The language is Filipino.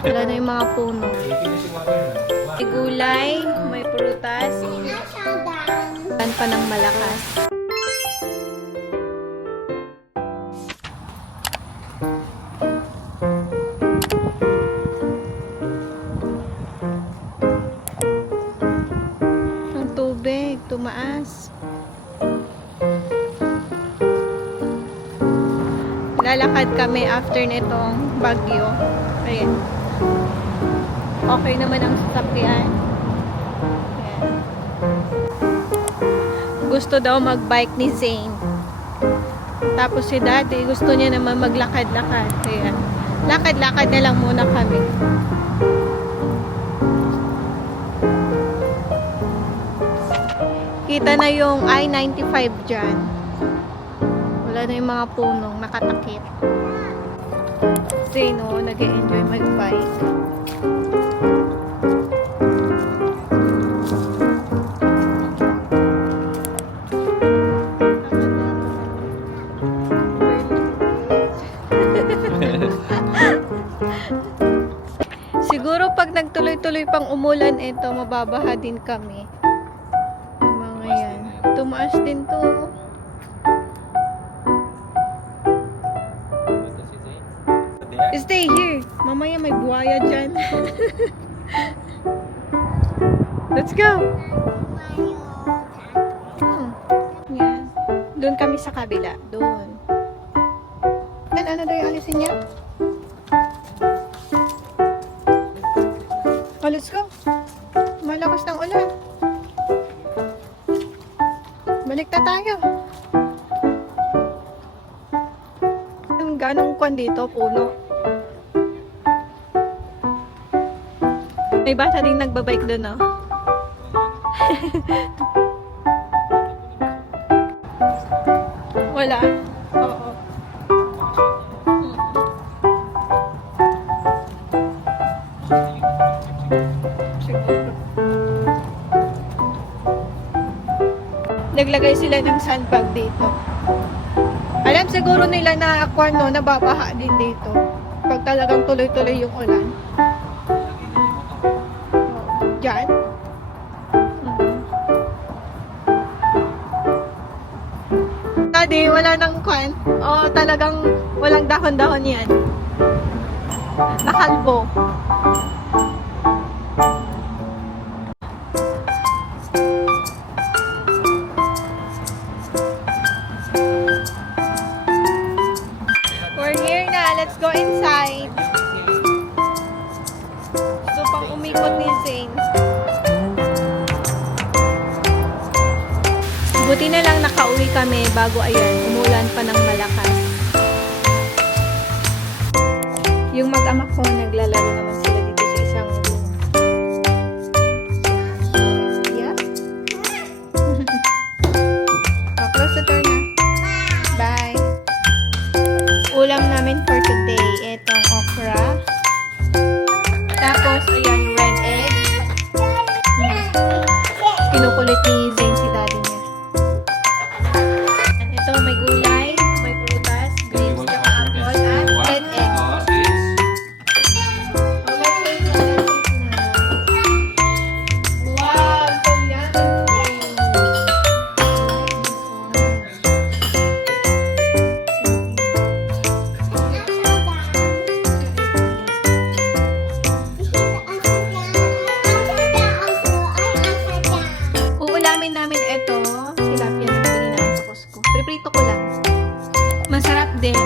Wala na yung mga puno. May gulay, may prutas. Pan pa ng malakas. Ang tubig, tumaas. Lalakad kami after nitong bagyo. Ayan. Okay naman ang sasakyan. Ayan. Gusto daw mag-bike ni Zane. Tapos si Daddy, gusto niya naman maglakad-lakad. Ayan. Lakad-lakad na lang muna kami. Kita na yung I-95 dyan. Wala na yung mga punong nakatakip. Zane, oh, nag-e-enjoy mag-bike. Siguro pag nagtuloy-tuloy pang umulan ito, mababaha din kami. Yung mga yan. Tumaas din to. Stay here. Mamaya may buhaya dyan. Let's go. Yan. Doon kami sa kabila. Doon. Ano daw yung alisin niya? Oh, let's go. Malakas ng ulan. Balik na tayo. Ganong kwan dito, puno. May bata ding nagbabike doon, no? Wala. Oo. Siguro. Naglagay sila ng sandbag dito. Alam siguro nila na ako, no, nababaha din dito. Pag talagang tuloy-tuloy yung ulan. Diyan. Daddy, wala nang kwan. Oh, talagang walang dahon-dahon yan. Nakalbo. We're here na. Let's go inside. So, pang umikot ni Zane. Buti na lang nakauwi kami bago ayan, umulan pa ng malakas. Yung mag-ama ko, naglalaro naman sila dito sa isang room. Yeah? Oh, close the door na. Bye. Ulam namin for today, itong okra. Tapos, ayan, red egg. Kinukulit ni Zane si Daddy niya. Ito, may gulay, may prutas, grapes, apple, at red egg. Wow, so yummy! Uulamin namin ito, tilapia na pinili namin sa Costco. Priprito ko lang. Masarap din.